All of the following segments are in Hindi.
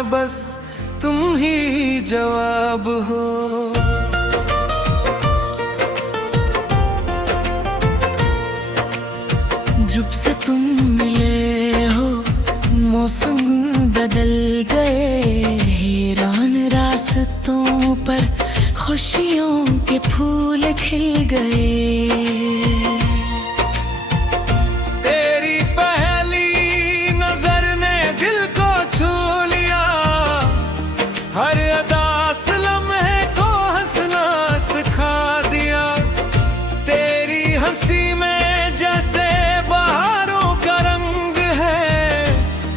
में बस तुम ही जवाब हो। जब से तुम मिले हो मौसम बदल गए, हैरान रास्तों पर खुशियों के फूल खिल गए। तेरी पहली नजर ने दिल को छू लिया, हर अदास लम्हे को हंसना सिखा दिया। तेरी हंसी में जैसे बहारों का रंग है,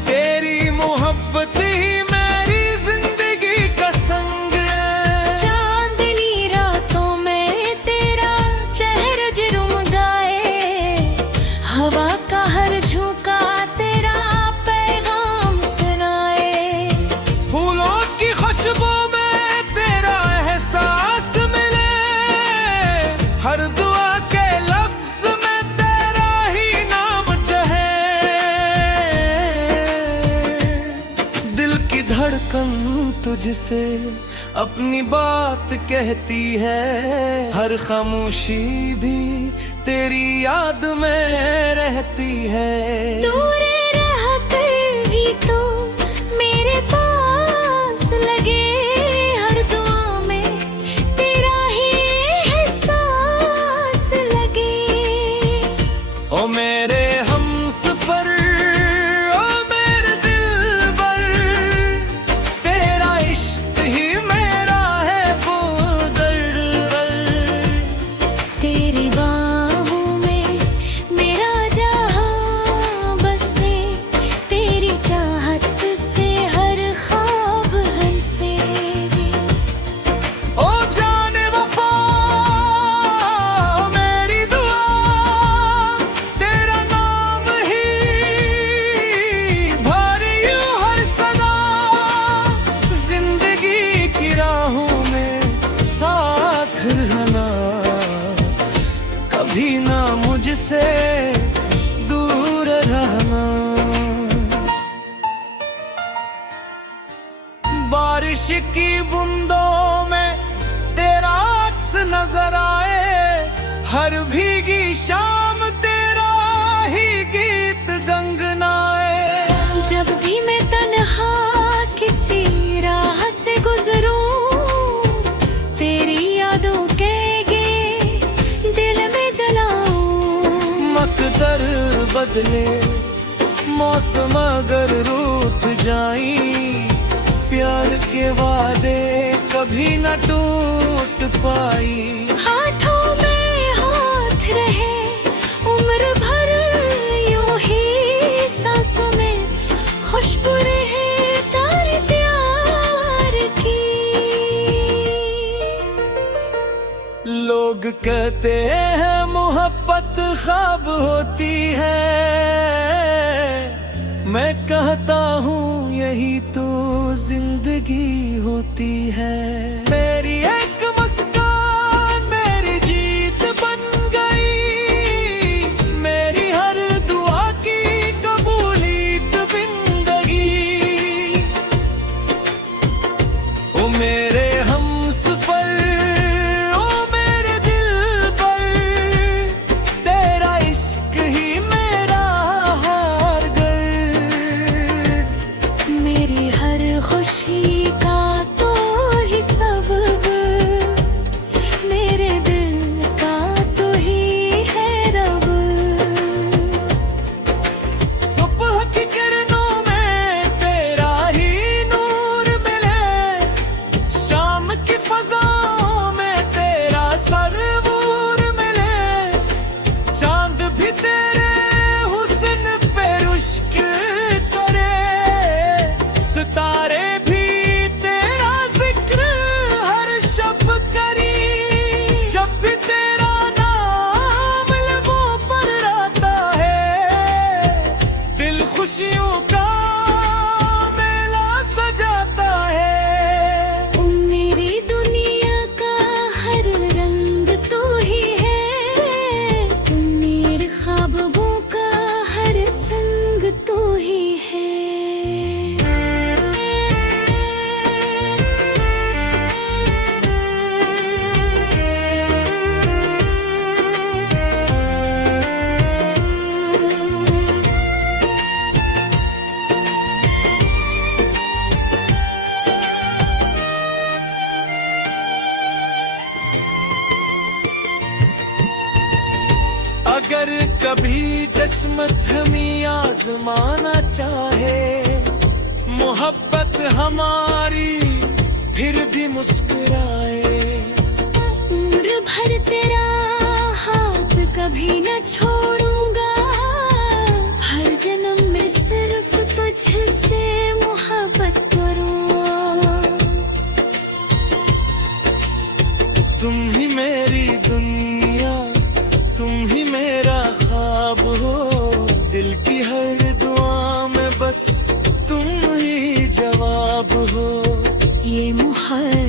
तेरी मोहब्बत ही मेरी जिंदगी का संग है। चांदनी रातों में तेरा चेहरा जगमगाए, हवा का हर झोंका तेरा पैगाम सुनाए। फूलों की खुशबू में तेरा एहसास मिले, हर दुआ के लफ्ज में तेरा ही नाम चहे। दिल की धड़कन तुझसे अपनी बात कहती है, हर खामोशी भी तेरी याद में रहती है। दूर रह कर भी तो मेरे पास लगे, हर दुआ में तेरा ही एहसास लगे। ओ मेरे हमसफर, ओ मेरे दिलबर, तेरा इश्क ही मेरा है वो दरअसल। तेरी बाहों में मेरा जहां बसे, तेरी चाहत से हर ख्वाब हंसे। ओ जाने वफा मेरी दुआ, तेरा नाम ही भरी हर सदा। जिंदगी की राहों में साथ रहना, कभी ना मुझसे दूर रहना। बारिश की बूंदों में तेरा अक्स नजर आए, हर भीगी शाम तेरा ही गीत गंगनाए। जब भी मैं तन्हा किसी राह से गुजरूं, तेरी यादों के गे दिल में जलाऊं। मकदर बदले मौसम अगर रूठ जाई, प्यार के वादे कभी न टूट पाई। हाथों में हाथ रहे उम्र भर, यूं ही सांसों में खुशबू रहे तारे प्यार की। लोग कहते हैं मोहब्बत ख्वाब होती है, मैं कहता हूँ यही तो जिंदगी होती है। मेरी एक मुस्कान मेरी जीत बन गई, मेरी हर दुआ की कबूलियत जिंदगी। ओ मेरे हमसफर, ओ मेरे दिलबर, तेरा इश्क ही मेरा हार गर। मेरी हर खुशी का तो ही सबब, मेरे दिल का तो ही है रब। सुबह की किरणों में तेरा ही नूर मिले, शाम की फजाओं में तेरा सरबूर मिले। चांद भी तेरे हुस्न पे रुश्क करे, सितारे भी तेरा जिक्र हर शब करी। जब भी तेरा नाम लबों पर आता है, दिल खुशियों का मेला सजाता है। मेरी दुनिया का हर रंग तू ही है, मेरे ख्वाबों का हर संग तू ही है। कभी जिस्मत हमें आजमाना चाहे, मोहब्बत हमारी फिर भी मुस्कुराए। उम्र भर तेरा हाथ कभी न छोड़ूंगा, हर जन्म में सिर्फ तुझसे मोहब्बत करूं। तुम ही मेरी दुनिया, तुम ही मेरा ख्वाब हो, दिल की हर दुआ में बस तुम ही जवाब हो। ये मोहब्बत